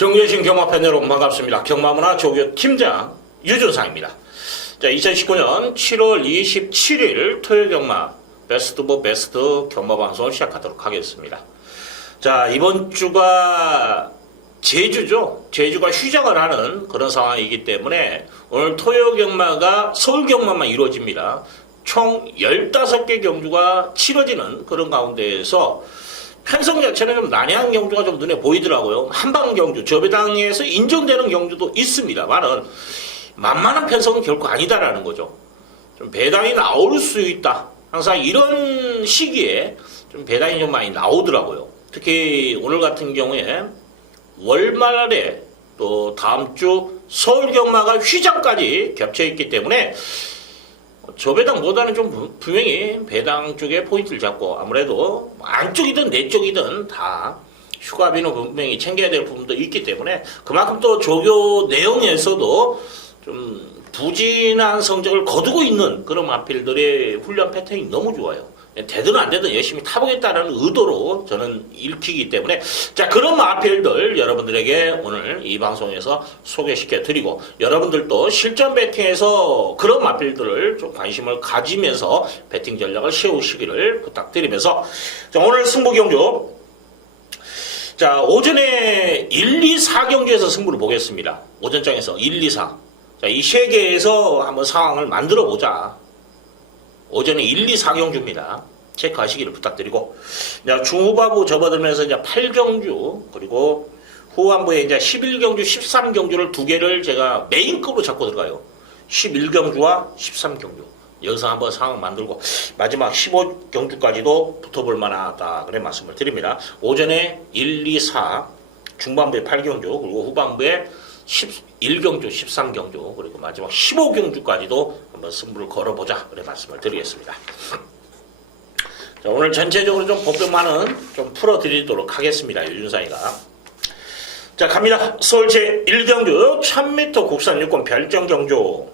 정규신 경마팬 여러분 반갑습니다. 경마문화 조교 팀장 유준상입니다. 자, 2019년 7월 27일 토요일 경마 베스트 오브 베스트 경마 방송을 시작하도록 하겠습니다. 자, 이번 주가 제주죠. 제주가 휴장을 하는 그런 상황이기 때문에 오늘 토요 경마가 서울 경마만 이루어집니다. 총 15개 경주가 치러지는 그런 가운데에서 편성 자체는 좀 난해한 경주가 좀 눈에 보이더라고요. 한방 경주, 저배당에서 인정되는 경주도 있습니다만은 만만한 편성은 결코 아니다라는 거죠. 좀 배당이 나올 수 있다. 항상 이런 시기에 좀 배당이 좀 많이 나오더라고요. 특히 오늘 같은 경우에 월말에 또 다음 주 서울 경마가 휴장까지 겹쳐 있기 때문에 저배당보다는 좀 분명히 배당 쪽에 포인트를 잡고 아무래도 안쪽이든 내쪽이든 다 휴가비는 분명히 챙겨야 될 부분도 있기 때문에 그만큼 또 조교 내용에서도 좀 부진한 성적을 거두고 있는 그런 마필들의 훈련 패턴이 너무 좋아요. 되든 안 되든 열심히 타보겠다는 의도로 저는 읽히기 때문에 자, 그런 마필들 여러분들에게 오늘 이 방송에서 소개시켜 드리고 여러분들도 실전 배팅에서 그런 마필들을 좀 관심을 가지면서 배팅 전략을 세우시기를 부탁드리면서 자, 오늘 승부 경주 자, 오전에 1, 2, 4경주에서 승부를 보겠습니다. 오전장에서 1, 2, 4 자, 이 세 개에서 한번 상황을 만들어 보자. 오전에 1, 2, 4경주입니다. 체크하시기를 부탁드리고, 중후반부 접어들면서 이제 8경주, 그리고 후반부에 이제 11경주, 13경주를 두 개를 제가 메인급으로 잡고 들어가요. 11경주와 13경주. 여기서 한번 상황 만들고, 마지막 15경주까지도 붙어볼 만하다. 그래 말씀을 드립니다. 오전에 1, 2, 4, 중반부에 8경주, 그리고 후반부에 11경주, 13경주, 그리고 마지막 15경주까지도 한번 승부를 걸어보자. 그래 말씀을 드리겠습니다. 자, 오늘 전체적으로 좀 복병만은 좀 풀어드리도록 하겠습니다. 유준상이가. 자, 갑니다. 서울 제1경주 1000m 국산 유권 별정경주.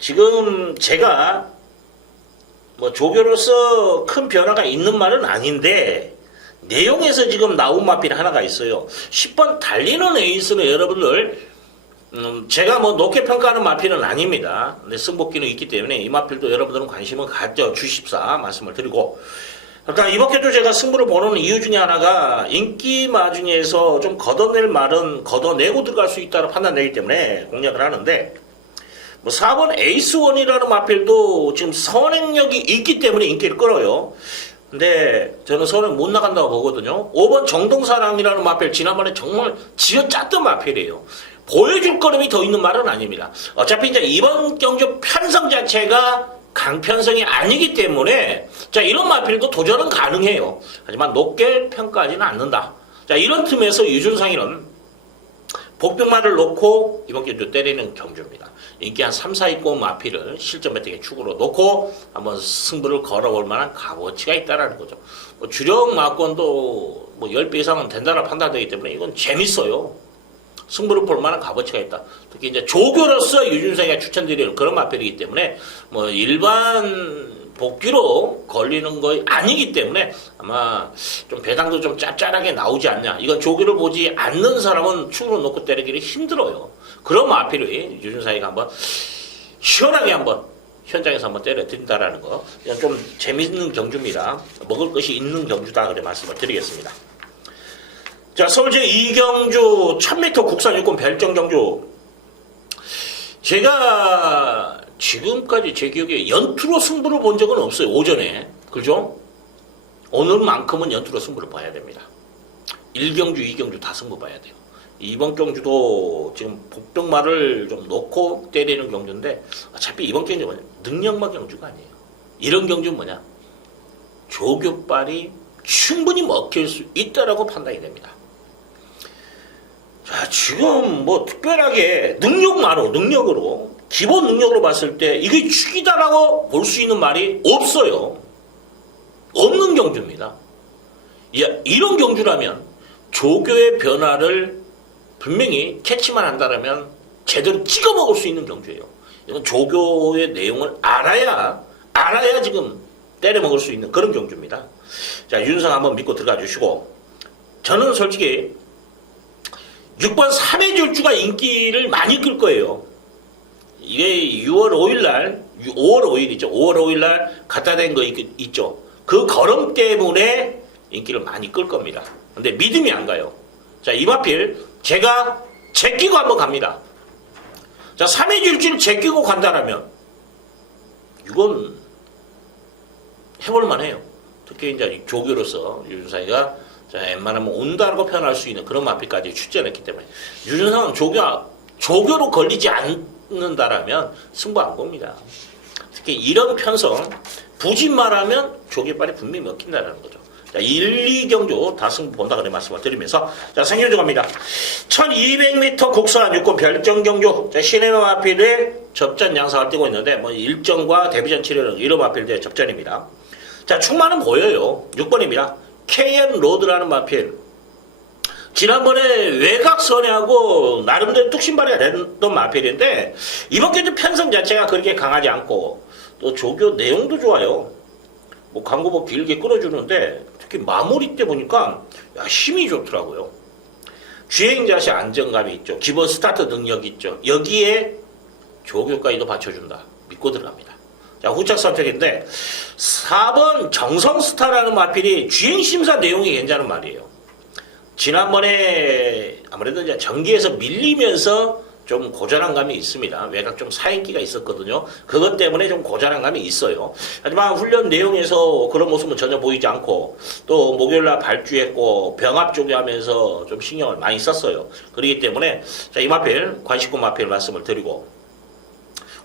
지금 제가 뭐 조교로서 큰 변화가 있는 말은 아닌데 내용에서 지금 나온 마필 하나가 있어요. 10번 달리는 에이스는 여러분들 제가 뭐 높게 평가하는 마필은 아닙니다. 근데 승복기는 있기 때문에 이 마필도 여러분들은 관심을 가져주십사 말씀을 드리고 일단 이번 경주 제가 승부를 보는 이유 중에 하나가 인기마 중에서 좀 걷어낼 말은 걷어내고 들어갈 수 있다고 판단되기 때문에 공략을 하는데 뭐 4번 에이스원이라는 마필도 지금 선행력이 있기 때문에 인기를 끌어요. 근데 저는 선행 못 나간다고 보거든요. 5번 정동사랑이라는 마필 지난번에 정말 쥐어짰던 마필이에요. 보여줄 거름이 더 있는 말은 아닙니다. 어차피 이제 이번 경주 편성 자체가 강편성이 아니기 때문에 자, 이런 마필도 도전은 가능해요. 하지만 높게 평가하지는 않는다. 자, 이런 틈에서 유준상이는 복병마를 놓고 이번 경주 때리는 경주입니다. 인기 한 3, 4위권 마필을 실전 배팅의 축으로 놓고 한번 승부를 걸어볼 만한 값어치가 있다는 거죠. 뭐 주력 마권도 뭐 10배 이상은 된다는 판단되기 때문에 이건 재밌어요. 승부를 볼 만한 값어치가 있다. 특히 이제 조교로서 유준상이가 추천드리는 그런 마필이기 때문에 뭐 일반 복귀로 걸리는 거 아니기 때문에 아마 좀 배당도 좀 짭짤하게 나오지 않냐. 이건 조교를 보지 않는 사람은 축으로 놓고 때리기를 힘들어요. 그런 마필이 유준상이가 한번 시원하게 한번 현장에서 한번 때려드린다라는 거. 이건 좀 재밌는 경주입니다. 먹을 것이 있는 경주다. 그래 말씀을 드리겠습니다. 자, 서울 제2경주 1000m 국산 유권 별정 경주. 제가 지금까지 제 기억에 연투로 승부를 본 적은 없어요. 오전에. 그죠? 오늘만큼은 연투로 승부를 봐야 됩니다. 1경주, 2경주 다 승부 봐야 돼요. 이번 경주도 지금 복병마를 좀 놓고 때리는 경주인데 어차피 이번 경주 뭐냐? 능력만 경주가 아니에요. 이런 경주는 뭐냐? 조교빨이 충분히 먹힐 수 있다라고 판단이 됩니다. 자, 지금 뭐 특별하게 능력으로 기본 능력으로 봤을 때 이게 축이다라고 볼 수 있는 말이 없어요. 없는 경주입니다. 이런 경주라면 조교의 변화를 분명히 캐치만 한다면 제대로 찍어 먹을 수 있는 경주예요. 이건 조교의 내용을 알아야 지금 때려 먹을 수 있는 그런 경주입니다. 자, 윤상 한번 믿고 들어가 주시고 저는 솔직히 6번 3회 질주가 인기를 많이 끌 거예요. 이게 6월 5일 날, 5월 5일이죠. 5월 5일 날 갖다 댄 거 있죠. 그 걸음 때문에 인기를 많이 끌 겁니다. 근데 믿음이 안 가요. 자, 이 마필 제가 제끼고 한번 갑니다. 자, 3회 질주를 제끼고 간다라면 이건 해볼만 해요. 특히 이제 조교로서 유준상이가 웬만하면 온다고 표현할 수 있는 그런 마필까지 출전했기 때문에 유준상은 조교로 걸리지 않는다라면 승부 안 봅니다. 특히 이런 편성 부진말하면 조교빨이 분명히 먹힌다는 거죠. 자, 1, 2경주 다 승부 본다 그런 말씀을 드리면서 자, 생경주 갑니다. 1200m 국산 육군 별정경주 시내마 마필의 접전 양상을 띄고 있는데 뭐 일정과 데뷔전 치료는 이런 마필들의 접전입니다. 자, 충만은 보여요. 6번입니다. KM 로드라는 마필. 지난번에 외곽 선회하고 나름대로 뚝심발이가 됐던 마필인데 이번 경주 편성 자체가 그렇게 강하지 않고 또 조교 내용도 좋아요. 뭐 광고 뭐 길게 끌어주는데 특히 마무리 때 보니까 힘이 좋더라고요. 주행자시 안정감이 있죠. 기본 스타트 능력이 있죠. 여기에 조교까지도 받쳐준다. 믿고 들어갑니다. 자, 후착 선택인데 4번 정성스타라는 마필이 주행심사 내용이 괜찮은 말이에요. 지난번에 아무래도 이제 전기에서 밀리면서 좀 고전한 감이 있습니다. 외곽 좀 사인기가 있었거든요. 그것 때문에 좀 고전한 감이 있어요. 하지만 훈련 내용에서 그런 모습은 전혀 보이지 않고 또 목요일날 발주했고 병합 쪽에 하면서 좀 신경을 많이 썼어요. 그렇기 때문에 자, 이 마필 관식군 마필 말씀을 드리고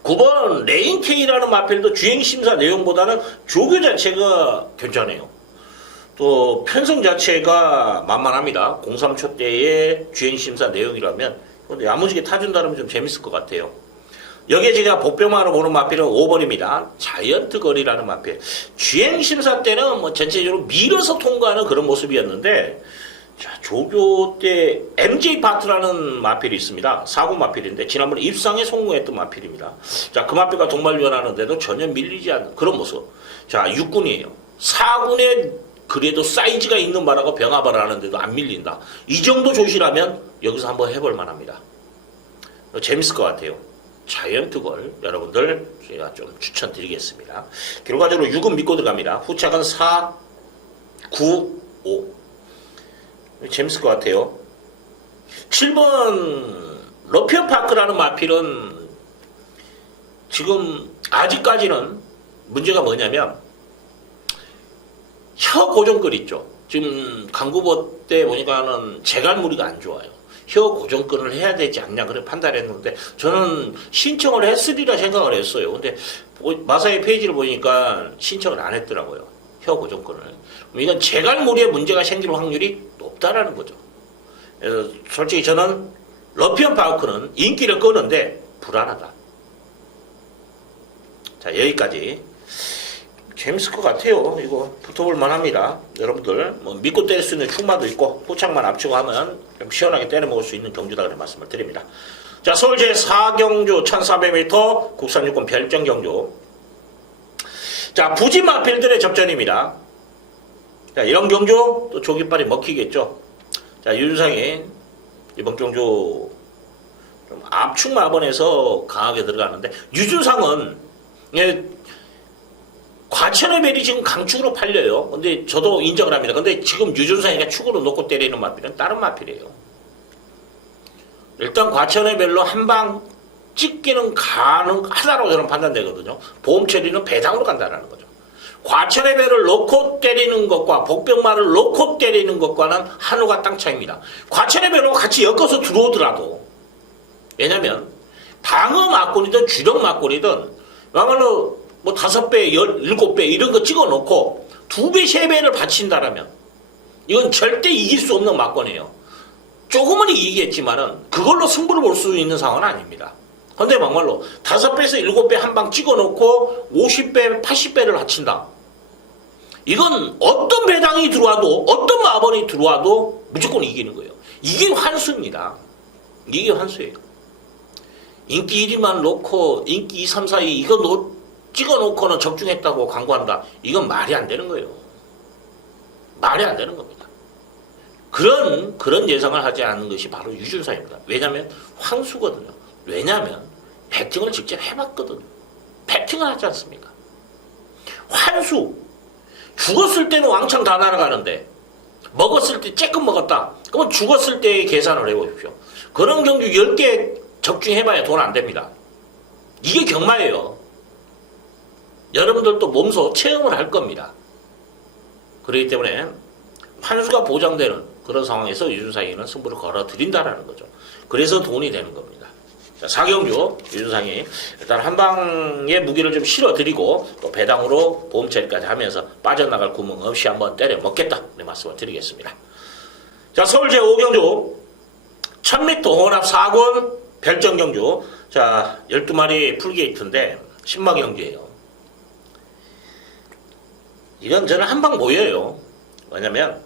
9번 레인K라는 마필도 주행심사 내용보다는 조교 자체가 괜찮아요. 또 편성 자체가 만만합니다. 03초 때의 주행심사 내용이라면 야무지게 타준다면 좀 재밌을 것 같아요. 여기에 제가 복병마로 보는 마필은 5번입니다. 자이언트 거리라는 마필. 주행심사 때는 뭐 전체적으로 밀어서 통과하는 그런 모습이었는데 자, 조교 때 MJ 파트라는 마필이 있습니다. 4군 마필인데 지난번에 입상에 성공했던 마필입니다. 자, 그 마필과 동반련하는데도 전혀 밀리지 않는 그런 모습. 자, 6군이에요. 4군에 그래도 사이즈가 있는 말하고 병합을 하는데도 안 밀린다. 이 정도 조시라면 여기서 한번 해볼 만합니다. 재밌을 것 같아요. 자이언트 걸 여러분들 제가 좀 추천드리겠습니다. 결과적으로 6은 믿고 들어갑니다. 후착은 4, 9, 5. 재밌을 것 같아요. 7번 러피어 파크라는 마필은 지금 아직까지는 문제가 뭐냐면 혀 고정글 있죠. 지금 강구보 때 보니까는 재갈무리가 안 좋아요. 혀 고정근을 해야 되지 않냐 그렇게 판단했는데 저는 신청을 했으리라 생각을 했어요. 근데 마사의 페이지를 보니까 신청을 안 했더라고요. 혀 고정근을. 이건 재갈무리에 문제가 생길 확률이 높다라는 거죠. 그래서 솔직히 저는 러피언 파크는 인기를 끄는데 불안하다. 자, 여기까지. 재밌을 것 같아요. 이거 붙어볼 만합니다. 여러분들 뭐 믿고 때릴 수 있는 충마도 있고 포착만 앞치고 하면 좀 시원하게 때려 먹을 수 있는 경주다 그런 말씀을 드립니다. 자, 서울 제4경주 1400m 국산 육군 별정 경주. 자, 부지 마필들의 접전입니다. 자, 이런 경주 또 조깃발이 먹히겠죠. 자, 유준상이 이번 경주 좀 압축 마번에서 강하게 들어가는데 유준상은 과천의 벨이 지금 강축으로 팔려요. 근데 저도 인정을 합니다. 근데 지금 유준상이가 축으로 놓고 때리는 마필은 다른 마필이에요. 일단 과천의 벨로 한 방 찍기는 가능하다고 저는 판단되거든요. 보험 처리는 배당으로 간다는 거죠. 과천의 벨을 놓고 때리는 것과 복병마를 놓고 때리는 것과는 하늘과 땅 차이입니다. 과천의 벨로 같이 엮어서 들어오더라도 왜냐면 방어 막골이든 주력 막골이든 막말로 뭐 5배, 17배 이런 거 찍어 놓고 2배, 3배를 바친다라면 이건 절대 이길 수 없는 막권이에요. 조금은 이기겠지만은 그걸로 승부를 볼 수 있는 상황은 아닙니다. 근데 막말로 5배에서 7배 한 방 찍어 놓고 50배, 80배를 바친다. 이건 어떤 배당이 들어와도 어떤 마번이 들어와도 무조건 이기는 거예요. 이게 환수입니다. 이게 환수예요. 인기 1위만 놓고 인기 2, 3, 4, 2 이거 찍어놓고는 적중했다고 광고한다. 이건 말이 안 되는 거예요. 말이 안 되는 겁니다. 그런 예상을 하지 않은 것이 바로 유준상입니다. 왜냐하면 황수거든요. 왜냐하면 배팅을 직접 해봤거든요. 배팅을 하지 않습니까? 환수. 죽었을 때는 왕창 다 날아가는데 먹었을 때 쬐끔 먹었다. 그러면 죽었을 때의 계산을 해보십시오. 그런 경주 10개 적중해봐야 돈 안 됩니다. 이게 경마예요. 여러분들도 몸소 체험을 할 겁니다. 그렇기 때문에 환수가 보장되는 그런 상황에서 유준상에는 승부를 걸어드린다라는 거죠. 그래서 돈이 되는 겁니다. 자, 4경주 유준상이 일단 한 방에 무기를 좀 실어드리고 또 배당으로 보험 처리까지 하면서 빠져나갈 구멍 없이 한번 때려 먹겠다. 네, 말씀을 드리겠습니다. 자, 서울 제5경주 1000m 혼합 4군 별정경주. 자, 12마리 풀게이트인데 신마경주예요. 이건 저는 한 방 모여요. 왜냐면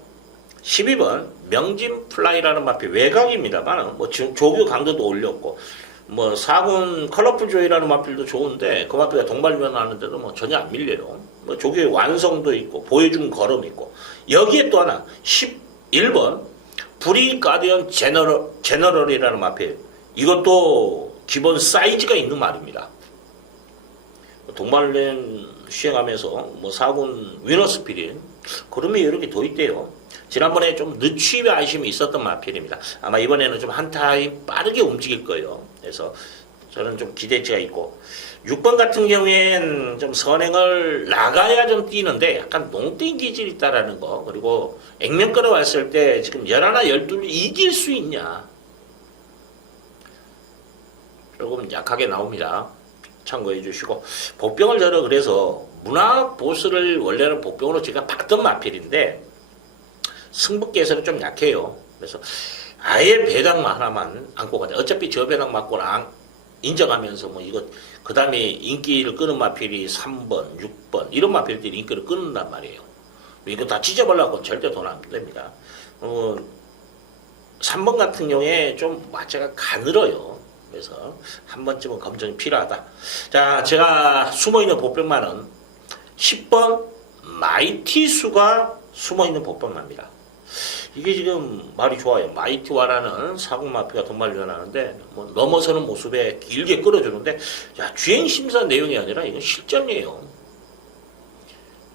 12번 명진 플라이라는 마필 외곽입니다만 뭐 조교 강도도 올렸고 뭐 4군 컬러풀 조이라는 마필도 좋은데 그 마필가 동반변 하는데도 뭐 전혀 안 밀려요. 뭐 조교의 완성도 있고 보여준 걸음이 있고 여기에 또 하나 11번 브리 가디언 제너럴이라는 마필 이것도 기본 사이즈가 있는 말입니다. 동반련 시행하면서 뭐 4군 위너스피릿 그러면 여러 개 더 있대요. 지난번에 좀 늦추임의 아쉬움이 있었던 마필입니다. 아마 이번에는 좀 한 타임 빠르게 움직일 거예요. 그래서 저는 좀 기대치가 있고 6번 같은 경우엔 좀 선행을 나가야 좀 뛰는데 약간 농땡 기질이 있다라는 거 그리고 액면 끌어왔을 때 지금 11, 12를 이길 수 있냐 조금 약하게 나옵니다. 참고해 주시고 복병을 저는 그래서 문학 보스를 원래는 복병으로 제가 봤던 마필인데 승부께서는 좀 약해요. 그래서 아예 배당만 하나만 안고 가자. 어차피 저 배당 맞고는 인정하면서 뭐 이거 그 다음에 인기를 끄는 마필이 3번, 6번 이런 마필들이 인기를 끊는단 말이에요. 이거 다 찢어버리려고 절대 돈 안 됩니다. 3번 같은 경우에 좀 마차가 가늘어요. 그래서 한 번쯤은 검증이 필요하다. 자, 제가 숨어있는 복병만은 10번 마이티수가 숨어있는 복병만입니다. 이게 지금 말이 좋아요. 마이티와라는 사국마피가 돈말려나는데 뭐 넘어서는 모습에 길게 끌어주는데 야, 주행심사 내용이 아니라 이건 실전이에요.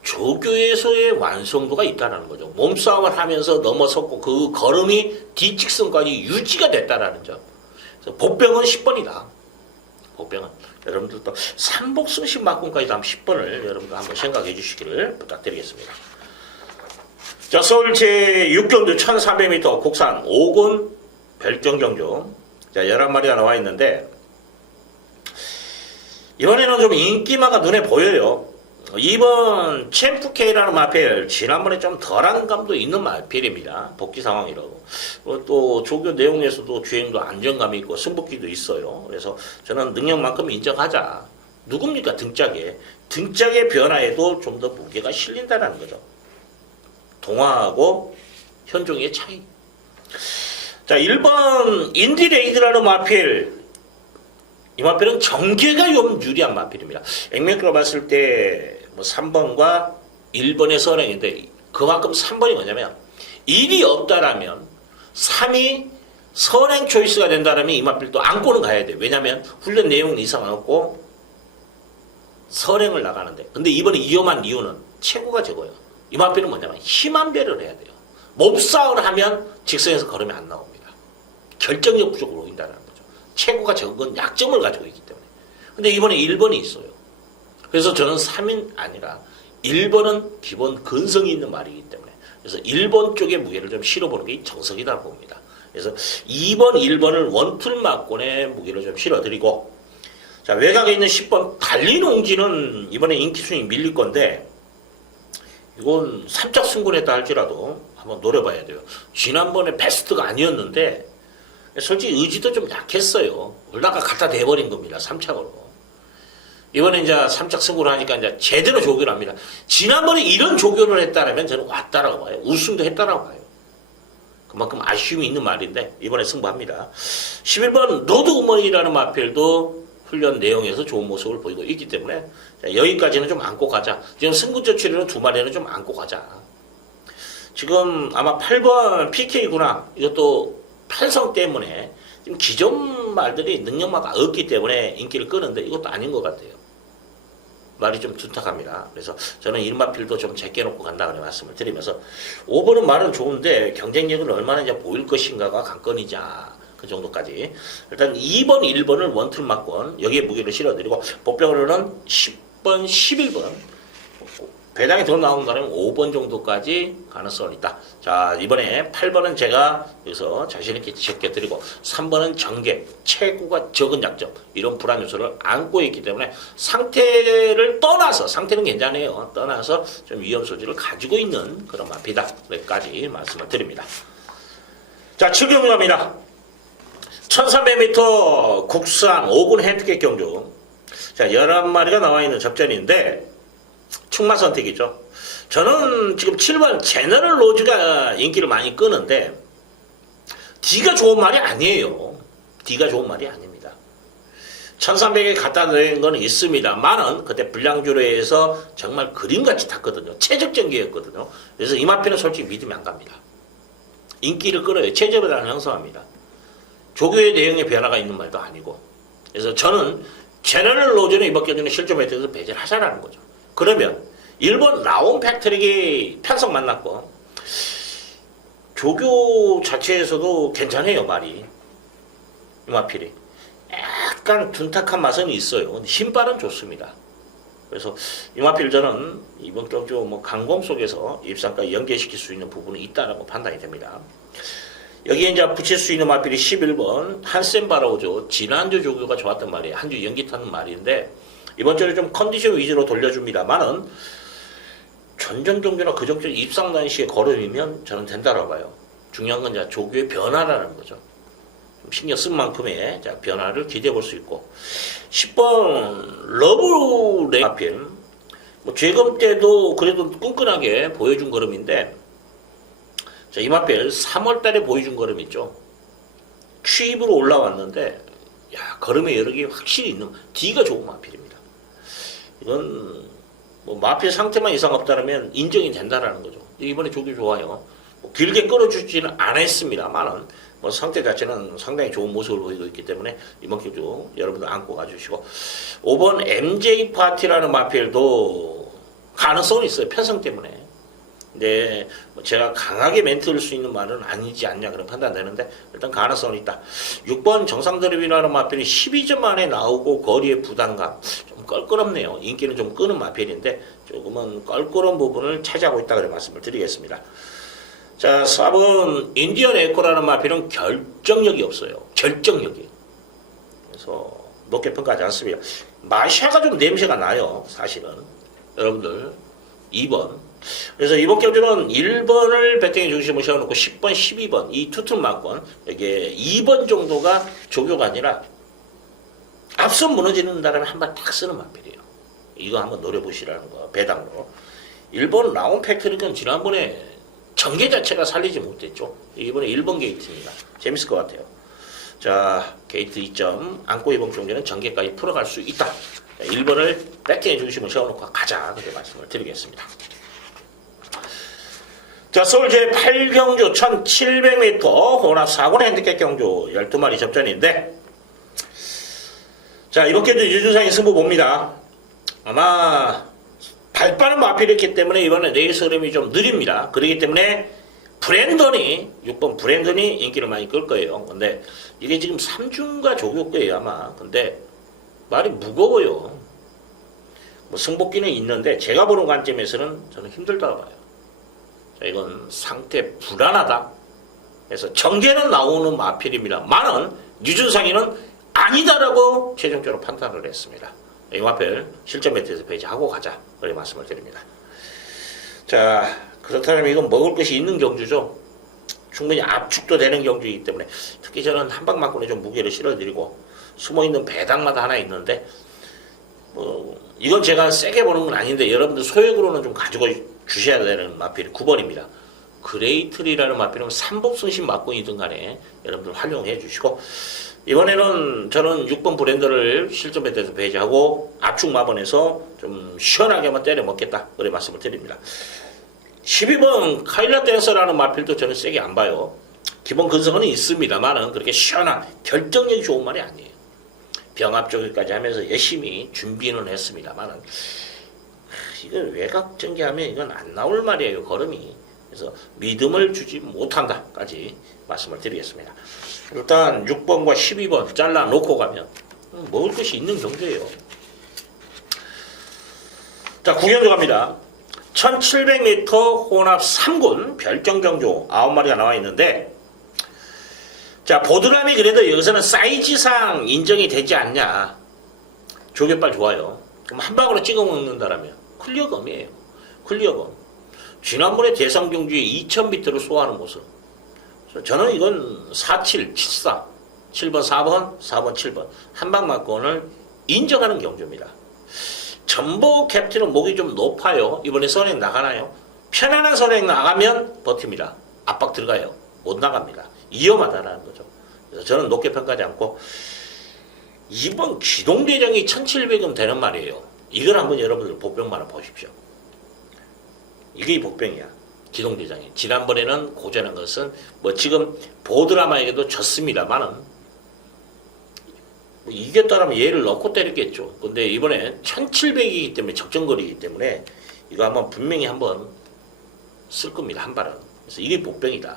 조교에서의 완성도가 있다는 거죠. 몸싸움을 하면서 넘어섰고 그 걸음이 뒤직선까지 유지가 됐다는 점. 그래서 복병은 10번이다. 복병은 여러분들도 삼복승 10막군까지 다음 10번을 여러분들 한번 생각해 주시기를 부탁드리겠습니다. 자, 서울 제6경주 1300m 국산 5군 별정경주. 자, 11마리가 나와 있는데, 이번에는 좀 인기마가 눈에 보여요. 2번 챔프K라는 마필, 지난번에 좀 덜한 감도 있는 마필입니다. 복귀 상황이라고. 또 조교 내용에서도 주행도 안정감이 있고 승복기도 있어요. 그래서 저는 능력만큼 인정하자. 누굽니까? 등짝에. 등짝의 변화에도 좀 더 무게가 실린다는 거죠. 동화하고 현종의 차이. 자, 1번 인디레이드라는 마필. 이 마필은 정계가 좀 유리한 마필입니다. 액면으로 봤을 때 뭐 3번과 1번의 선행인데 그만큼 3번이 뭐냐면 1이 없다라면 3이 선행 초이스가 된다라면 이 마필도 안고는 가야 돼요. 왜냐하면 훈련 내용은 이상 없고 선행을 나가는데 근데 이번에 위험한 이유는 체구가 적어요. 이 마필은 뭐냐면 힘한 배를 해야 돼요. 몸싸움을 하면 직선에서 걸으면 안 나옵니다. 결정력 부족으로 보인다는 거죠. 체구가 적은 약점을 가지고 있기 때문에. 근데 이번에 1번이 있어요. 그래서 저는 3인 아니라 1번은 기본 근성이 있는 말이기 때문에 그래서 1번 쪽에 무게를 좀 실어보는 게 정석이다 봅니다. 그래서 2번, 1번을 원툴 막권에 무게를 좀 실어드리고 자, 외곽에 있는 10번 달리농지는 이번에 인기순위 밀릴 건데 이건 3짝 승군했다 할지라도 한번 노려봐야 돼요. 지난번에 베스트가 아니었는데 솔직히 의지도 좀 약했어요. 올라가 갖다 대버린 겁니다. 3착으로. 이번에 이제 3짝 승부를 하니까 이제 제대로 조교를 합니다. 지난번에 이런 조교를 했다라면 저는 왔다라고 봐요. 우승도 했다라고 봐요. 그만큼 아쉬움이 있는 말인데 이번에 승부합니다. 11번 로드우먼이라는 마필도 훈련 내용에서 좋은 모습을 보이고 있기 때문에 자, 여기까지는 좀 안고 가자. 지금 승부처 치료는 2마리는 좀 안고 가자. 지금 아마 8번 PK구나. 이것도 편성 때문에 지금 기존 말들이 능력마가 없기 때문에 인기를 끄는데 이것도 아닌 것 같아요. 말이 좀 둔탁합니다. 그래서 저는 이름마필도 좀 제껴놓고 간다고 말씀을 드리면서 5번은 말은 좋은데 경쟁력은 얼마나 이제 보일 것인가가 관건이자 그 정도까지. 일단 2번, 1번을 원툴 막권 여기에 무게를 실어드리고 복병으로는 10번, 11번 배당이 더 나온다면 5번 정도까지 가능성은 있다. 자, 이번에 8번은 제가 여기서 자신있게 제껴드리고 3번은 전개, 최고가 적은 약점 이런 불안 요소를 안고 있기 때문에 상태를 떠나서 상태는 괜찮아요. 떠나서 좀 위험 소지를 가지고 있는 그런 마피다. 여기까지 말씀을 드립니다. 자, 7경주입니다. 1300m 국산 5군 핸디캡 경주. 자, 11마리가 나와 있는 접전인데 충마 선택이죠. 저는 지금 7번 제너럴 로즈가 인기를 많이 끄는데 D가 좋은 말이 아니에요. D가 좋은 말이 아닙니다. 1300에 갖다 낸 건 있습니다만은 그때 불량주로에서 정말 그림같이 탔거든요. 최적전기였거든요. 그래서 이 마피는 솔직히 믿음이 안 갑니다. 인기를 끌어요. 최저배당을 형성합니다. 조교의 내용에 변화가 있는 말도 아니고. 그래서 저는 제너럴 로즈는 이번 경주는 실전 매트에서 배제를 하자라는 거죠. 그러면 1번 라온 팩트릭이 편성 만났고 조교 자체에서도 괜찮아요. 말이 이마필이 약간 둔탁한 맛은 있어요. 근데 힘빨은 좋습니다. 그래서 이마필 저는 이번 경주 뭐 강공 속에서 입상까지 연계시킬 수 있는 부분이 있다라고 판단이 됩니다. 여기에 이제 붙일 수 있는 마필이 11번 한센바라오죠. 지난주 조교가 좋았단 말이에요. 한 주 연기 타는 말인데 이번 주에 좀 컨디션 위주로 돌려줍니다만은 전전 경주나 그 전주 입상 단시에 걸음이면 저는 된다라고 봐요. 중요한 건 이제 조교의 변화라는 거죠. 좀 신경 쓴 만큼의 변화를 기대해 볼 수 있고 10번 러브 레이필 뭐 재검 때도 그래도 끈끈하게 보여준 걸음인데 자, 이마필 3월달에 보여준 걸음 있죠. 취입으로 올라왔는데 야, 걸음의 여력이 확실히 있는 D가 좋은 마필입니다. 이건 뭐 마필 상태만 이상 없다면 인정이 된다라는 거죠. 이번에 조교 좋아요. 뭐 길게 끌어주지는 않았습니다만은 뭐 상태 자체는 상당히 좋은 모습을 보이고 있기 때문에 이번 경주 여러분들 안고 가주시고 5번 MJ 파티라는 마필도 가능성은 있어요. 편성 때문에. 근데 뭐 제가 강하게 멘트를 수 있는 말은 아니지 않냐 그런 판단되는데 일단 가능성은 있다. 6번 정상드립이라는 마필이 12점 만에 나오고 거리의 부담감 좀 껄끄럽네요. 인기는 좀 끄는 마필인데 조금은 껄끄러운 부분을 차지하고 있다 그런 말씀을 드리겠습니다. 자, 4번 인디언 에코라는 마필은 결정력이 없어요. 결정력이. 그래서 높게 평가하지 않습니다. 마샤가 좀 냄새가 나요. 사실은. 여러분들 2번 그래서 이번 경주는 1번을 배팅의 중심을 세워놓고 10번, 12번 이 투툴 막권 여기에 2번 정도가 조교가 아니라 앞선 무너지는 다음에 한 번 딱 쓰는 마필이에요. 이거 한번 노려보시라는 거 배당으로. 1번 라운 팩트릭은 지난번에 전개 자체가 살리지 못했죠. 이번에 1번 게이트입니다. 재밌을 것 같아요. 자, 게이트 2점 안고 이번 경주는 전개까지 풀어갈 수 있다. 1번을 배팅의 중심을 세워놓고 가자 그렇게 말씀을 드리겠습니다. 자, 서울 제8경주 1700m 혼합 4군 핸디캡 경주 12마리 접전인데 자, 이번 경주 유준상이 승부 봅니다. 아마 발빠른 마필이었기 때문에 이번에 레이스 흐름이 좀 느립니다. 그렇기 때문에 브랜던이 6번 브랜던이 인기를 많이 끌 거예요. 근데 이게 지금 3중과 조교 거예요 아마. 근데 말이 무거워요. 뭐 승복기는 있는데 제가 보는 관점에서는 저는 힘들다고 봐요. 자, 이건 상태 불안하다. 그래서 전개는 나오는 마필입니다. 만은 유준상이는 아니다라고 최종적으로 판단을 했습니다. 이 마필 실전 매트에서 배제하고 가자. 그렇게 말씀을 드립니다. 자, 그렇다면 이건 먹을 것이 있는 경주죠. 충분히 압축도 되는 경주이기 때문에 특히 저는 한방막군에 좀 무게를 실어드리고 숨어있는 배당마다 하나 있는데 뭐 이건 제가 세게 보는 건 아닌데 여러분들 소액으로는 좀 가지고 주셔야 되는 마필이 9번입니다. 그레이트리라는 마필은 삼복승신 막군이든 간에 여러분들 활용해 주시고 이번에는 저는 6번 브랜드를 실전 배트에서 배제하고 압축 마번에서 좀 시원하게 한번 때려 먹겠다 그런 말씀을 드립니다. 12번 카일라 댄서라는 마필도 저는 세게 안 봐요. 기본 근성은 있습니다만은 그렇게 시원한 결정력이 좋은 말이 아니에요. 병합 쪽까지 하면서 열심히 준비는 했습니다만은 이건 외곽 전개하면 이건 안 나올 말이에요. 걸음이. 그래서 믿음을 주지 못한다까지 말씀을 드리겠습니다. 일단 6번과 12번 잘라 놓고 가면 먹을 것이 있는 경주예요. 자, 구경조 갑니다. 1700m 혼합 3군 별정 경주 9마리가 나와 있는데, 자, 보드람이 그래도 여기서는 사이즈상 인정이 되지 않냐. 조개빨 좋아요. 그럼 한 방으로 찍어 먹는다라면 클리어검이에요. 클리어검. 지난번에 대상 경주에 2000m를 소화하는 모습. 저는 이건 47, 74, 7번, 4번, 4번, 7번 한 방 맞고는 인정하는 경주입니다. 전보 캡틴은 목이 좀 높아요. 이번에 선행 나가나요? 편안한 선행 나가면 버팁니다. 압박 들어가요. 못 나갑니다. 위험하다라는 거죠. 그래서 저는 높게 평가하지 않고, 이번 기동대장이 1700은 되는 말이에요. 이걸 한번 여러분들 복병만을 보십시오. 이게 복병이야. 기동대장이. 지난번에는 고전한 것은 뭐 지금 보드라마에게도 졌습니다만은 이겼다라면 얘를 넣고 때렸겠죠. 근데 이번에 1700이기 때문에 적정거리이기 때문에 이거 한번 분명히 한번 쓸 겁니다. 한 발은. 그래서 이게 복병이다.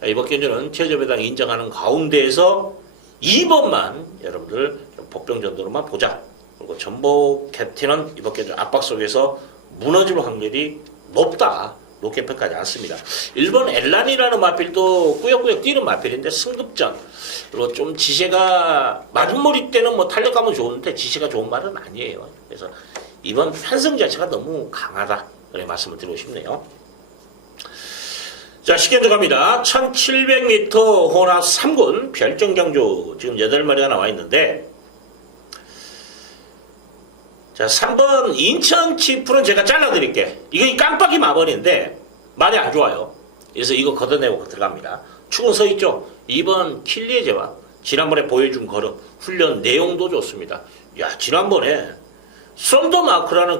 자, 이번 견주는 최저배당 인정하는 가운데에서 2번만 여러분들 복병 정도로만 보자. 그리고 전보 캡틴은 이번 견주 압박 속에서 무너질 확률이 높다. 높게 평가하지 않습니다. 1번 엘란이라는 마필도 꾸역꾸역 뛰는 마필인데 승급전. 그리고 좀 지세가 맞은머리 때는 뭐 탄력감은 좋은데 지세가 좋은 말은 아니에요. 그래서 이번 편성 자체가 너무 강하다. 그래 말씀을 드리고 싶네요. 자, 시견주 갑니다. 1700m 혼합 3군 별정경주 지금 8마리가 나와 있는데, 자, 3번 인천 치프는 제가 잘라드릴게. 이거 깜빡이 마번인데 말이 안 좋아요. 그래서 이거 걷어내고 들어갑니다. 축은 서 있죠. 2번 킬리의 제왕. 지난번에 보여준 걸음 훈련 내용도 좋습니다. 야, 지난번에 썬더마크라는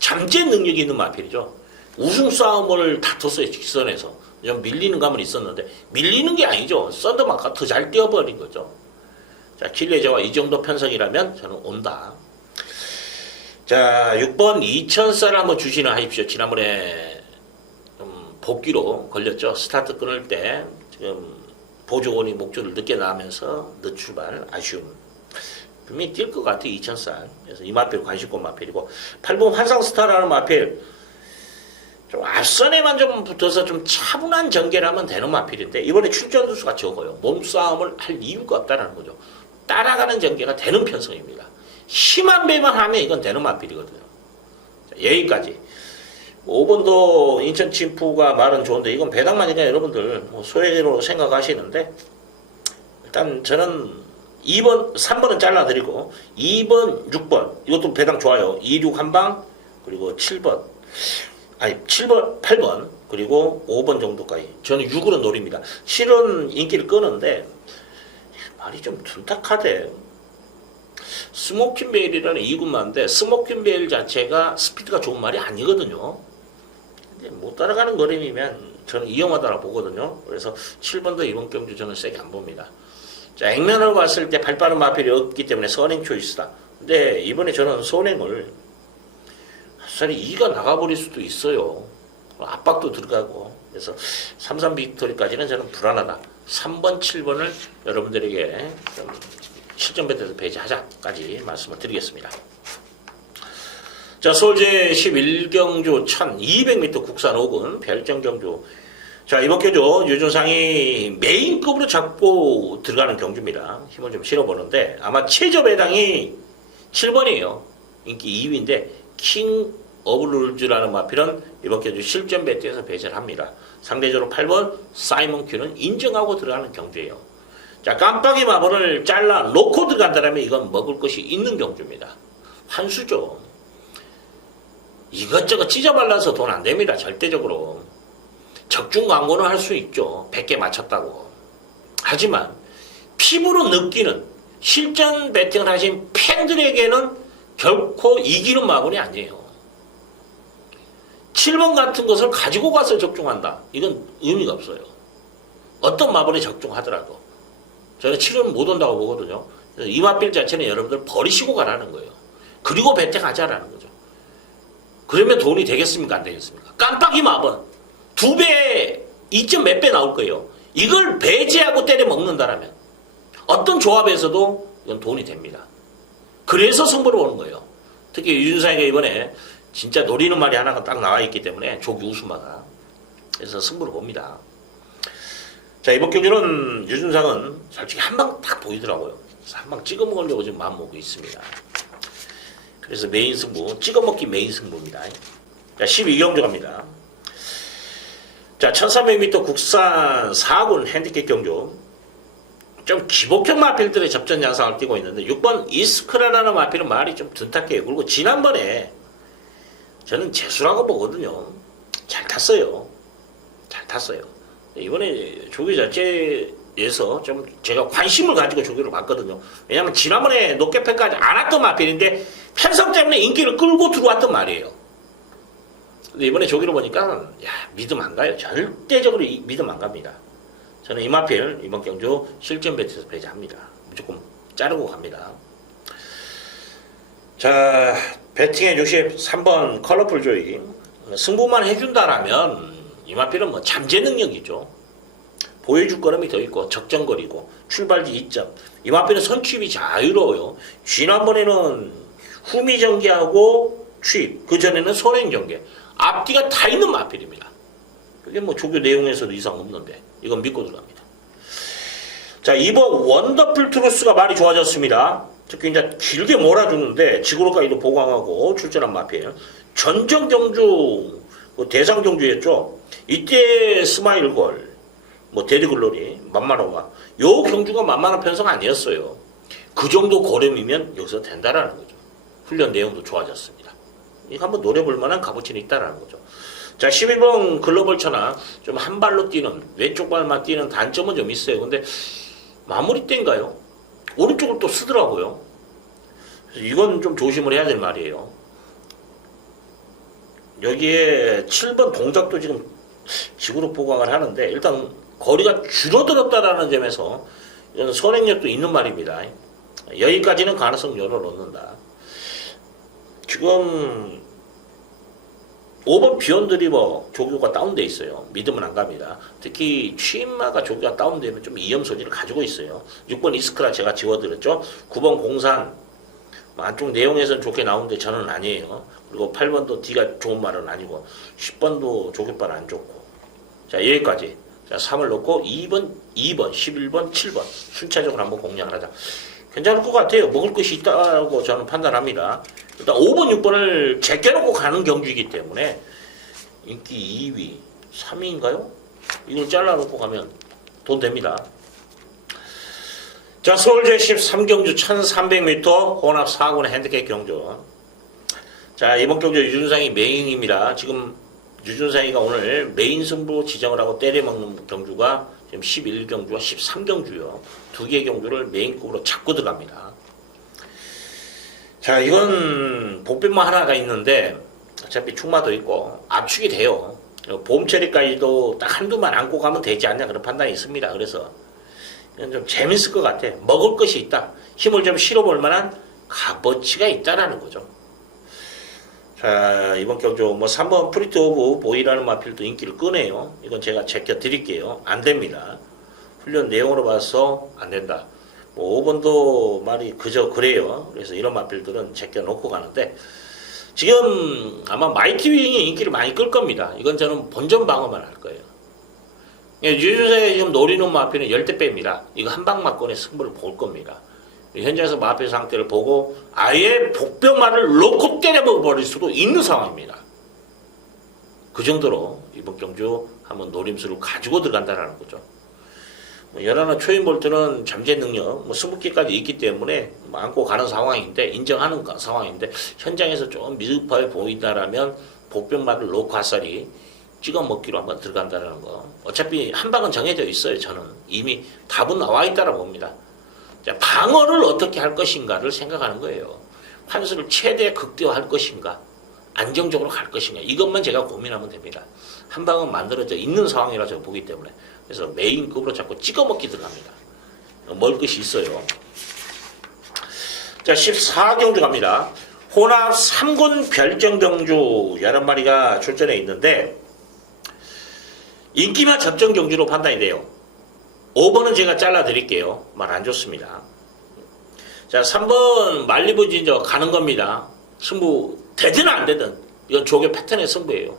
잠재 능력이 있는 마필이죠. 우승 싸움을 다퉜어요. 직선에서. 좀 밀리는 감은 있었는데 밀리는 게 아니죠. 썬더마크가 더 잘 뛰어버린 거죠. 자, 킬리의 제왕 이 정도 편성이라면 저는 온다. 자, 6번 2000살 한번 주시나 하십시오. 지난번에 복귀로 걸렸죠. 스타트 끊을 때 지금 보조원이 목줄을 늦게 나면서 늦출발 아쉬움. 분명히 뛸 것 같아 2000살. 그래서 이 마필 관심권 마필이고, 8번 환상스타라는 마필 좀 앞선에만 좀 붙어서 좀 차분한 전개를 하면 되는 마필인데 이번에 출전 두수가 적어요. 몸싸움을 할 이유가 없다는 거죠. 따라가는 전개가 되는 편성입니다. 심한 배만 하면 이건 되는 마필이거든요. 자, 여기까지. 5번도 인천 침프가 말은 좋은데 이건 배당만이니까 여러분들 뭐 소액으로 생각하시는데, 일단 저는 2번, 3번은 잘라드리고 2번, 6번 이것도 배당 좋아요. 2, 6 한방, 그리고 7번, 아니 7번, 8번, 그리고 5번 정도까지 저는 6으로 노립니다. 7은 인기를 끄는데 말이 좀 둔탁하대. 스모킨 베일이라는 2군마인데 스모킨 베일 자체가 스피드가 좋은 말이 아니거든요. 근데 못 따라가는 걸음이면 저는 위험하다고 보거든요. 그래서 7번도 이번 경주 저는 세게 안 봅니다. 자, 액면으로 봤을 때 발 빠른 마필이 없기 때문에 선행 초이스다. 근데 이번에 저는 선행을 사실 2가 나가버릴 수도 있어요. 압박도 들어가고. 그래서 3-3 빅토리까지는 저는 불안하다. 3번, 7번을 여러분들에게 좀 실전 배트에서 배제하자까지 말씀을 드리겠습니다. 자, 서울제 11경주 1200m 국산 5군 별정경주. 자, 이번 경주 유준상이 메인급으로 잡고 들어가는 경주입니다. 힘을 좀 실어보는데 아마 최저 배당이 7번이에요. 인기 2위인데 킹 오브 룰즈라는 마필은 이번 경주 실전 배트에서 배제를 합니다. 상대적으로 8번 사이먼 큐는 인정하고 들어가는 경주예요. 자, 깜빡이 마번을 잘라 놓고 들어간다면 이건 먹을 것이 있는 경주입니다. 환수죠. 이것저것 찢어발라서 돈 안 됩니다. 절대적으로. 적중 광고는 할 수 있죠. 100개 맞췄다고. 하지만 피부로 느끼는 실전 배팅을 하신 팬들에게는 결코 이기는 마번이 아니에요. 7번 같은 것을 가지고 가서 적중한다. 이건 의미가 없어요. 어떤 마블에 적중하더라도. 저는 7은 못 온다고 보거든요. 이 마필 자체는 여러분들 버리시고 가라는 거예요. 그리고 배택하자라는 거죠. 그러면 돈이 되겠습니까? 안 되겠습니까? 깜빡이 마법. 2배, 2점 몇 배 나올 거예요. 이걸 배제하고 때려 먹는다라면 어떤 조합에서도 이건 돈이 됩니다. 그래서 승부를 보는 거예요. 특히 유준상이가 이번에 진짜 노리는 말이 하나가 딱 나와 있기 때문에 조기 우수마가. 그래서 승부를 봅니다. 자, 이번 경기는 유준상은 솔직히 한 방 딱 보이더라고요. 그래서 한 방 찍어 먹으려고 지금 마음먹고 있습니다. 그래서 메인 승부, 찍어먹기 메인 승부입니다. 자, 12경주 갑니다. 자, 1300m 국산 4군 핸디캡 경주. 좀 기복형 마필들의 접전 양상을 띄고 있는데 6번 이스크라라는 마필은 말이 좀 둔탁해요. 그리고 지난번에 저는 재수라고 보거든요. 잘 탔어요. 잘 탔어요. 이번에 조기 자체에서 좀 제가 관심을 가지고 조기를 봤거든요. 왜냐하면 지난번에 높게 평가하지 않았던 마필인데 편성 때문에 인기를 끌고 들어왔던 말이에요. 근데 이번에 조기를 보니까 야, 믿음 안 가요. 절대적으로 믿음 안 갑니다. 저는 이 마필 이번 경주 실전 배트에서 배제합니다. 무조건 자르고 갑니다. 자, 배팅해 주실 3번 컬러풀 조이. 승부만 해준다라면 이 마필은 뭐 잠재 능력이죠. 보여줄 거름이 더 있고 적정거리고 출발지 2점. 이 마필은 선취입이 자유로워요. 지난번에는 후미 전개하고 취입, 그 전에는 선행 전개. 앞뒤가 다 있는 마필입니다. 그게 뭐 조교 내용에서도 이상 없는데 이건 믿고 들어갑니다. 자, 이번 원더풀 트루스가 많이 좋아졌습니다. 특히 이제 길게 몰아주는데 지구로까지도 보강하고 출전한 마필. 전정 경주 대상 경주였죠. 이때 스마일걸, 뭐 데드글로리, 만만호가 요 경주가 만만한 편성 아니었어요. 그 정도 고렴이면 여기서 된다라는 거죠. 훈련 내용도 좋아졌습니다. 이거 한번 노려볼 만한 값어치는 있다라는 거죠. 자, 11번 글로벌 천하 좀 한 발로 뛰는 왼쪽 발만 뛰는 단점은 좀 있어요. 근데 마무리 때인가요? 오른쪽을 또 쓰더라고요. 이건 좀 조심을 해야 될 말이에요. 여기에 7번 동작도 지금 지구로 보강을 하는데 일단 거리가 줄어들었다라는 점에서 이건 선행력도 있는 말입니다. 여기까지는 가능성 열어놓는다. 지금 5번 비욘드리버 조교가 다운돼 있어요. 믿으면 안 갑니다. 특히 취임마가 조교가 다운되면 좀 위험 소지를 가지고 있어요. 6번 이스크라 제가 지워드렸죠. 9번 공산 안쪽 내용에서는 좋게 나오는데 저는 아니에요. 그리고 8번도 D가 좋은 말은 아니고 10번도 조교발 안 좋고. 자, 여기까지. 자, 3을 넣고 2번, 11번, 7번 순차적으로 한번 공략을 하자. 괜찮을 것 같아요. 먹을 것이 있다고 저는 판단합니다. 일단 5번, 6번을 제껴놓고 가는 경주이기 때문에 인기 2위, 3위인가요? 이걸 잘라놓고 가면 돈 됩니다. 자, 서울제 13경주 1300m 혼합 4군의 핸디캡 경주. 자, 이번 경주 유준상이 메인입니다. 지금 유준상이가 오늘 메인 승부 지정을 하고 때려먹는 경주가 지금 11경주와 13경주요. 두 개의 경주를 메인급으로 잡고 들어갑니다. 자, 이건 복변만 하나가 있는데 어차피 충마도 있고 압축이 돼요. 봄 처리까지도 딱 한두만 안고 가면 되지 않냐 그런 판단이 있습니다. 그래서 이건 좀 재밌을 것 같아. 먹을 것이 있다. 힘을 좀 실어볼 만한 값어치가 있다라는 거죠. 자, 이번 경주 뭐 3번 프리트 오브 보이라는 마필도 인기를 끄네요. 이건 제가 제껴 드릴게요. 안 됩니다. 훈련 내용으로 봐서 안 된다. 뭐 5번도 말이 그저 그래요. 그래서 이런 마필들은 제껴 놓고 가는데 지금 아마 마이티 윙이 인기를 많이 끌 겁니다. 이건 저는 본전 방어만 할 거예요. 유준상이 지금 노리는 마필은 10대 빼입니다. 이거 한 방 맞고의 승부를 볼 겁니다. 현장에서 마필 상태를 보고 아예 복병만을 놓고 때려버릴 수도 있는 상황입니다. 그 정도로 이번 경주 한번 노림수를 가지고 들어간다는 거죠. 열하나 초인볼트는 잠재 능력, 승부기까지 있기 때문에 안고 가는 상황인데 인정하는 상황인데 현장에서 좀 미흡해 보인다라면 복병만을 놓고 아싸리 찍어 먹기로 한번 들어간다는 거. 어차피 한 방은 정해져 있어요. 저는 이미 답은 나와 있다고 봅니다. 자, 방어를 어떻게 할 것인가를 생각하는 거예요. 환수를 최대 극대화할 것인가. 안정적으로 갈 것이냐 이것만 제가 고민하면 됩니다. 한 방은 만들어져 있는 상황이라 제가 보기 때문에 그래서 메인급으로 자꾸 찍어먹기 들어갑니다. 먹을 것이 있어요. 자 14경주 갑니다. 혼합 3군 별정경주 11마리가 출전해 있는데 인기만 접전 경주로 판단이 돼요. 5번은 제가 잘라 드릴게요. 말 안 좋습니다. 자 3번 말리부진저 가는 겁니다. 승부 되든 안 되든 이건 조교 패턴의 승부예요.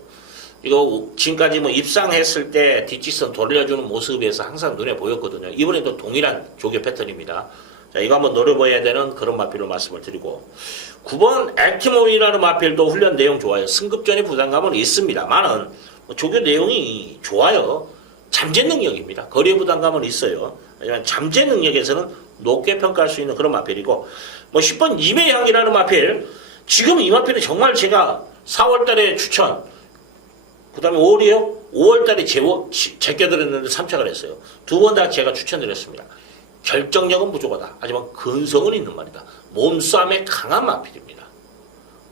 이거 지금까지 뭐 입상했을 때 뒷직선 돌려주는 모습에서 항상 눈에 보였거든요. 이번에도 동일한 조교 패턴입니다. 자 이거 한번 노려봐야 되는 그런 마필로 말씀을 드리고 9번 액티몬이라는 마필도 훈련 내용 좋아요. 승급전의 부담감은 있습니다만은 조교 내용이 좋아요. 잠재 능력입니다. 거리의 부담감은 있어요. 하지만 잠재 능력에서는 높게 평가할 수 있는 그런 마필이고 뭐 10번 임해향이라는 마필 지금 이 마필은 정말 제가 4월달에 추천 그 다음에 5월이에요? 5월달에 제껴드렸는데 3착을 했어요. 두 번 다 제가 추천드렸습니다. 결정력은 부족하다. 하지만 근성은 있는 말이다. 몸싸움에 강한 마필입니다.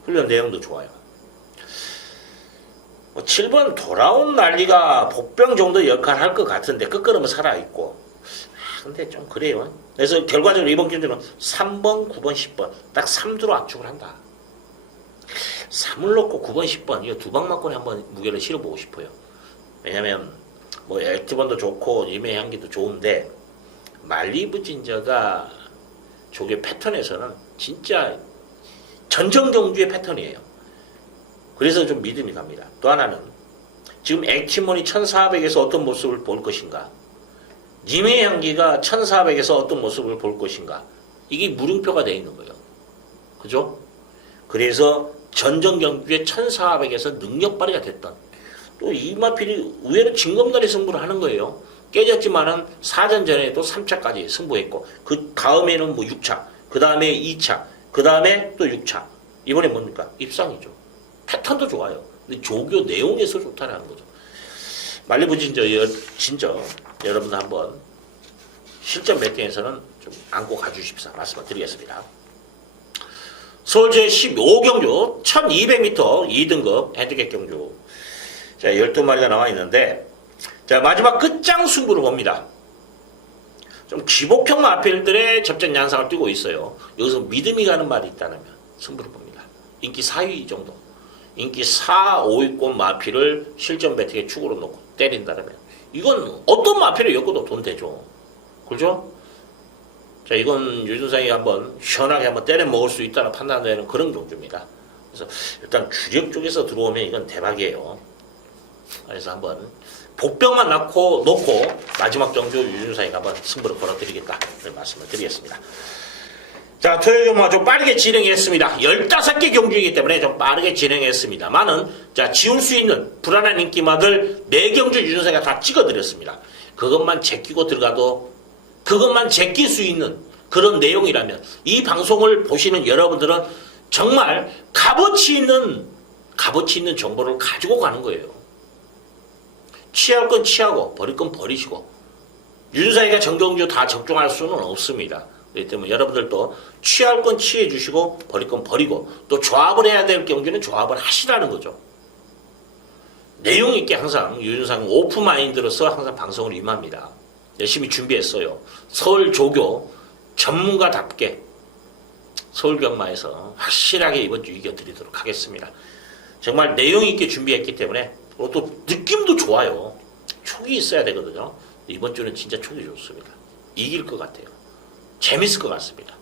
훈련 내용도 좋아요. 7번 돌아온 난리가 복병 정도 역할을 할 것 같은데 끝걸음은 살아있고 근데 좀 그래요. 그래서 결과적으로 이번 경주는 3번, 9번, 10번 딱 3두로 압축을 한다. 3을 놓고 9번, 10번 이거 두 방만권에 한번 무게를 실어보고 싶어요. 왜냐면 뭐 액티번도 좋고 임해향기도 좋은데 말리부진저가 조교 패턴에서는 진짜 전정경주의 패턴이에요. 그래서 좀 믿음이 갑니다. 또 하나는 지금 액티몬이 1400에서 어떤 모습을 볼 것인가 임해향기가 1400에서 어떤 모습을 볼 것인가 이게 물음표가 되어 있는 거예요. 그죠? 그래서 전정경주의 1400에서 능력 발휘가 됐던 또 이마필이 의외로 징검다리 승부를 하는 거예요. 깨졌지만은 4전전에도 3차까지 승부했고 그 다음에는 뭐 6차 그 다음에 2차 그 다음에 또 6차 이번에 뭡니까? 입상이죠. 패턴도 좋아요. 근데 조교 내용에서 좋다라는 거죠. 말리부진저 여러분들 한번 실전 배팅에서는 좀 안고 가주십사 말씀을 드리겠습니다. 서울 제15경주 1200m 2등급 핸디캡 경주 자 12마리가 나와 있는데 자 마지막 끝장 승부를 봅니다. 좀 기복형 마필들의 접전 양상을 띄고 있어요. 여기서 믿음이 가는 말이 있다면 승부를 봅니다. 인기 4위 정도 인기 4, 5위권 마필을 실전 배팅에 축으로 놓고 때린다면 이건 어떤 마필을 엮어도 돈 되죠. 그렇죠? 자 이건 유준상이 한번 시원하게 한번 때려 먹을 수 있다는 판단되는 그런 경주입니다. 그래서 일단 주력 쪽에서 들어오면 이건 대박이에요. 그래서 한번 복병만 놓고 마지막 경주 유준상이가 한번 승부를 걸어드리겠다 이런 말씀을 드리겠습니다. 자 토요일 좀 빠르게 진행했습니다. 15개 경주이기 때문에 좀 빠르게 진행했습니다만은 자 지울 수 있는 불안한 인기마들 4경주 유준상이가 다 찍어드렸습니다. 그것만 제끼고 들어가도 그것만 제낄 수 있는 그런 내용이라면 이 방송을 보시는 여러분들은 정말 값어치 있는 정보를 가지고 가는 거예요. 취할 건 취하고 버릴 건 버리시고 유준상이가 정경주 다 적중할 수는 없습니다. 그렇기 때문에 여러분들도 취할 건 취해 주시고 버릴 건 버리고 또 조합을 해야 될 경주는 조합을 하시라는 거죠. 내용 있게 항상 유준상 오픈마인드로서 항상 방송을 임합니다. 열심히 준비했어요. 서울 조교 전문가답게 서울경마에서 확실하게 이번 주 이겨드리도록 하겠습니다. 정말 내용 있게 준비했기 때문에 또 느낌도 좋아요. 촉이 있어야 되거든요. 이번 주는 진짜 촉이 좋습니다. 이길 것 같아요. 재밌을 것 같습니다.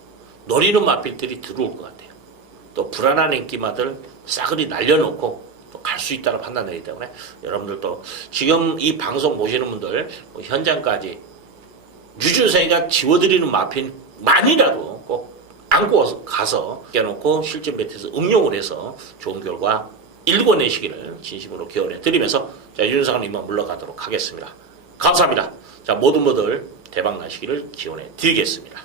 노리는 마필들이 들어올 것 같아요. 또 불안한 인기마들 싸그리 날려놓고 또 갈 수 있다는 판단되기 때문에 여러분들도 지금 이 방송 보시는 분들 현장까지 유준상이가 지워드리는 마필만이라도 꼭 안고 가서 깨놓고 실전 배트에서 응용을 해서 좋은 결과 일궈내시기를 진심으로 기원해 드리면서 자 유준상은 이만 물러가도록 하겠습니다. 감사합니다. 자 모든 분들 대박 나시기를 기원해 드리겠습니다.